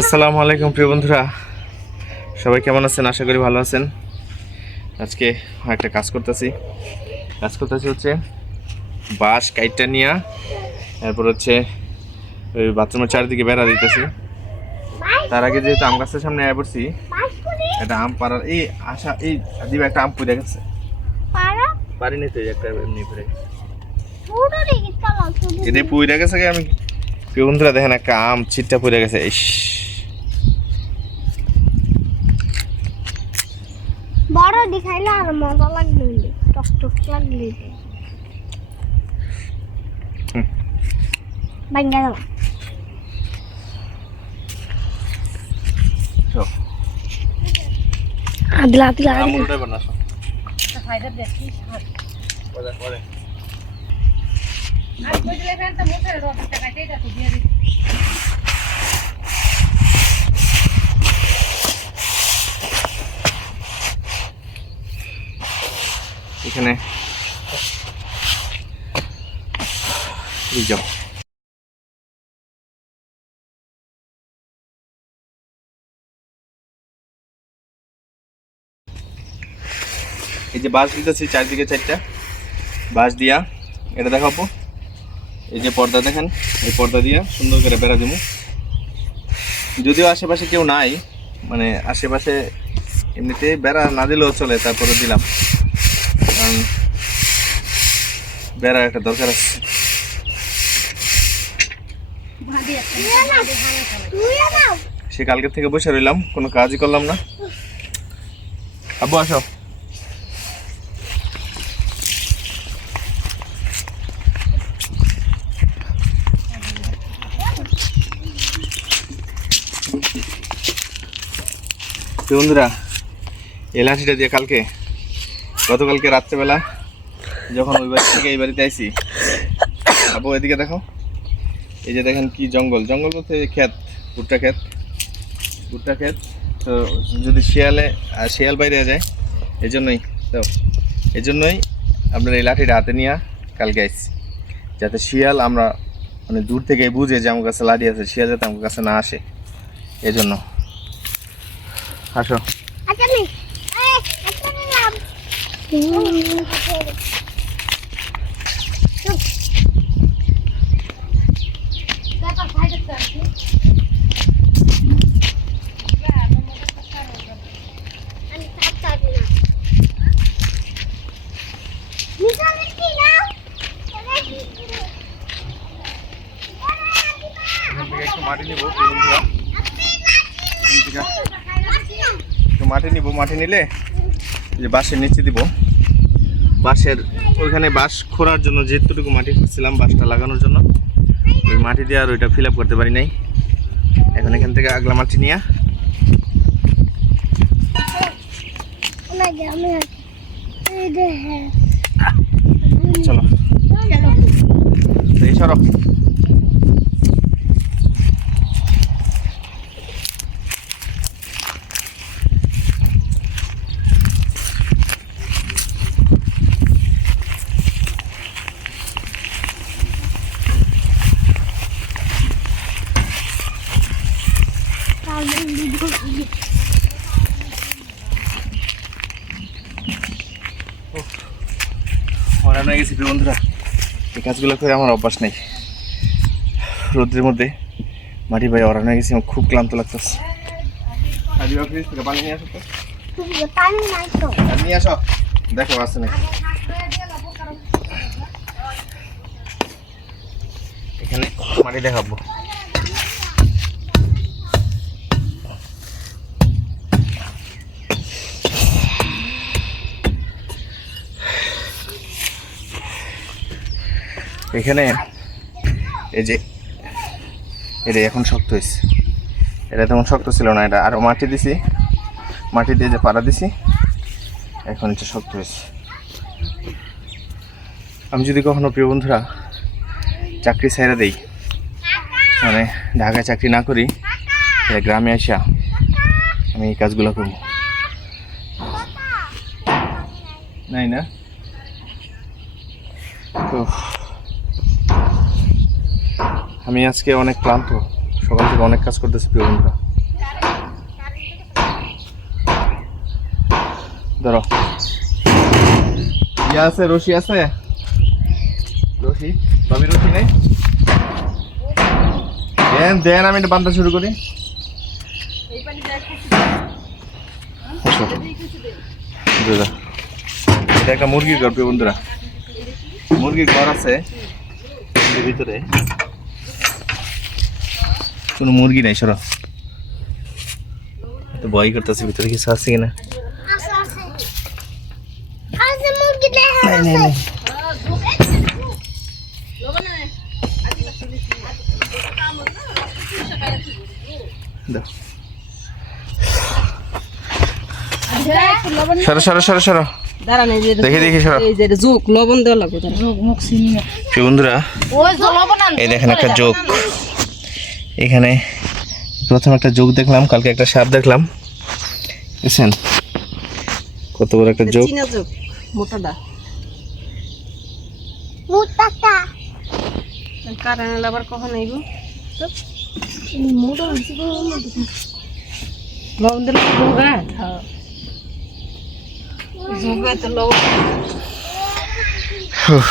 আসসালামু আলাইকুম প্রিয় বন্ধুরা, সবাই কেমন আছেন? আশা করি ভালো আছেন। আজকে একটা কাজ করতেছি হচ্ছে বাঁশ কাইটটা নিয়ে, তারপর হচ্ছে ওই বাথরুমের চারিদিকে বেড়া দিতেছি। তার আগে যেহেতু আম গাছের সামনে আয় পড়ছি, একটা আম পাড়ার এই আশা এই দিবে একটা আম পুড়ে গেছে, পারিনি তো একটা এমনি পড়ে এটা পুড়ে গেছে। আমি প্রিয় বন্ধুরা দেখেন একটা আম ছিটটা পুড়ে গেছে। ইস, বড় দেখাইলে আর মজা লাগবে, টকটক লাগবে। ভাঙ্গা দাও। আদলা আদলা আমলটাই বানাসো ফায়দা দেখি পরে পরে আর কই দিলে ফেলতে মুখে রোদটা কাটে এটা তো দিয়ে দিই। এখানে যাও। এই যে বাঁশ দিতেছি চারদিকে চারটা বাঁশ দিয়া, এটা দেখাবো। এই যে পর্দা দেখেন, এই পর্দা দিয়া সুন্দর করে বেড়া দেবো। যদিও আশেপাশে কেউ নাই, মানে আশেপাশে এমনিতে বেড়া না দিলেও চলে, তারপরে দিলাম, কারণ বেড়া একটা দরকার আছে। সে কালকে থেকে বসে রইলাম, কোনো কাজই করলাম না। আব্বু আসো। বন্ধুরা, এই লাঠিটা দিয়ে গতকালকে রাত্রেবেলা যখন ওই বাড়ি থেকে এই বাড়িতে আইসি, আবু এদিকে দেখো, এই যে দেখেন কি জঙ্গল বলতে ক্ষেত, ভুট্টা ক্ষেত। তো যদি শিয়াল বাইরে যায়, এই জন্যই আপনার এই লাঠিটা হাতে নিয়ে কালকে আইসি, যাতে শিয়াল আমরা মানে দূর থেকে বুঝে যে আমার কাছে লাঠি আছে, শিয়াল যাতে আমার কাছে না আসে, এই জন্য। আসো। মাটি নিব, মাটি নিলে যে বাঁশের নিচে দিব, বাঁশের ওইখানে বাঁশ খোঁড়ার জন্য যেটুকু মাটি খুঁজছিলাম বাঁশটা লাগানোর জন্য, ওই মাটি দিয়ে আর ওইটা ফিল আপ করতে পারি নাই। এখন এখান থেকে আগলা মাটি নিয়ে চলো এই সরো। হরান হয়ে গেছি বন্ধুরা, এই কাজগুলো করে আমার অভ্যাস নেই। রোদ্রের মধ্যে মাটি ভাই হরান হয়ে গেছি, আমার খুব ক্লান্ত লাগতেছে। পানি নিয়ে আসো তো, নিয়ে আসো, দেখো আছে নাকি এখানে মাটি দেখাবো। এখানে এই যে এটা এখন শক্ত হয়েছে, এটা তেমন শক্ত ছিল না, এটা আরও মাটি দিছি, মাটি দিয়ে যে পাড়া দিছি, এখন এটা শক্ত হয়েছে। আমি যদি কখনো প্রিয় বন্ধুরা চাকরি ছেড়ে দেই, মানে ঢাকায় চাকরি না করি, গ্রামে আসা আমি এই কাজগুলো করব। নাই না উফ। আমি আজকে অনেক ক্লান্ত, সকাল থেকে অনেক কাজ করতেছি প্রিয় বন্ধুরা। ধরো ইয়ে আছে, রশি আছে, রশি ভাবি, রশি নেই? দেন দেন, আমি এটা বান্ধা শুরু করি। আসো। দাদা, এটা একটা মুরগির ঘর প্রিয় বন্ধুরা, মুরগির ঘর আছে এর ভিতরে, কোনো মুরগি নাই। সরো, তো ভয় করতেছে ভিতরে কিছু আছে কিনা। আছে আছে আছে মুরগি দেখা নাই নাই নাই। দাও। সরো সরো সরো সরো, দাঁড়ান, এই যে দেখি দেখি সরো। এই যে যোগ লবণ দেওয়া লাগবে। যোগ মুখ চিনি না। প্রিয় বন্ধুরা, ওই জলবন আন। এই দেখেন একটা যোগ, এখানে প্রথম একটা যোগ দেখলাম, কালকে একটা সাপ দেখলাম, বুঝছেন কত বড় একটা যোগ। চীনা যোগ মোটাটা মুতাটা কারণ আবার কখন আইব মোটা হইছে গো লবণ দিলে যোগা যোগা তো লবণ উফ।